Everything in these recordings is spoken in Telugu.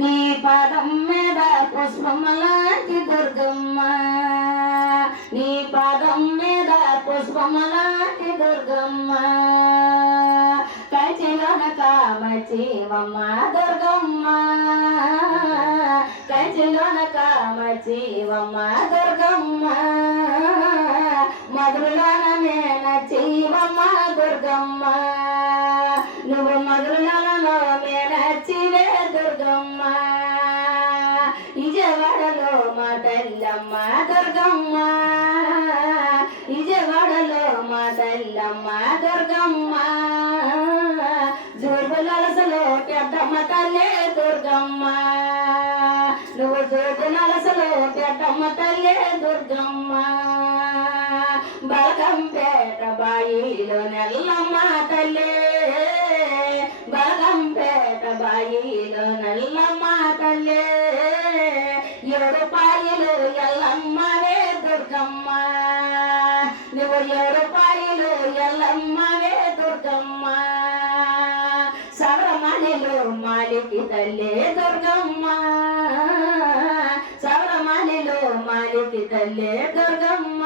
నీ పాదం మీద పుష్పమలాంటి దుర్గమ్మ నీ పాదం మీద పుష్పమలాంటి దుర్గమ్మ కంచిలోన కామచివమ్మ దుర్గమ్మ కంచిలోన కామచివమ్మ దుర్గమ్మ మధురలోన మేనచివమ్మ దుర్గమ్మ నువ్వు మధురలలో మేనచ్చివే దుర్గమ్మ విజయవాడలో మా తల్లమ్మ దుర్గమ్మ విజయవాడలో మా తల్లమ్మ దుర్గమ్మ జోబులసలో పెద్దమ్మ తల్లే దుర్గమ్మ నువ్వు జోబులసలో పెద్దమ్మ తల్లే దుర్గమ్మ బలకంపేట బాయిలో నెల్లమ్మ తల్లే బలకంపేట బాయిలో నెల్లమ్మ తల్లే 7 రూపాయలు ఎల్లమ్మవే దుర్గమ్మ నువ్వు 7 రూపాయలు ఎల్లమ్మవే దుర్గమ్మ సవరమణిలో మాలికి తల్లే దుర్గమ్మ సవరమణిలో మాలికి తల్లే దుర్గమ్మ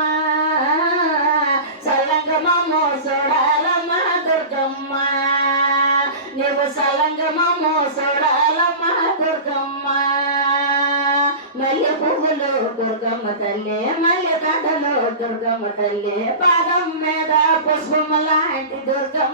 సలంగమమ్మో చూడాలమ్మ దుర్గమ్మ నువ్వు సలంగమమ్మో చూడాలమ్మ దుర్గమ్మ మల్లె పువ్వులు దుర్గమ్మ తల్లి మల్లె కథలు దుర్గమ్మ తల్లి పాదం మీద పుష్పం లాంటి దుర్గమ్మ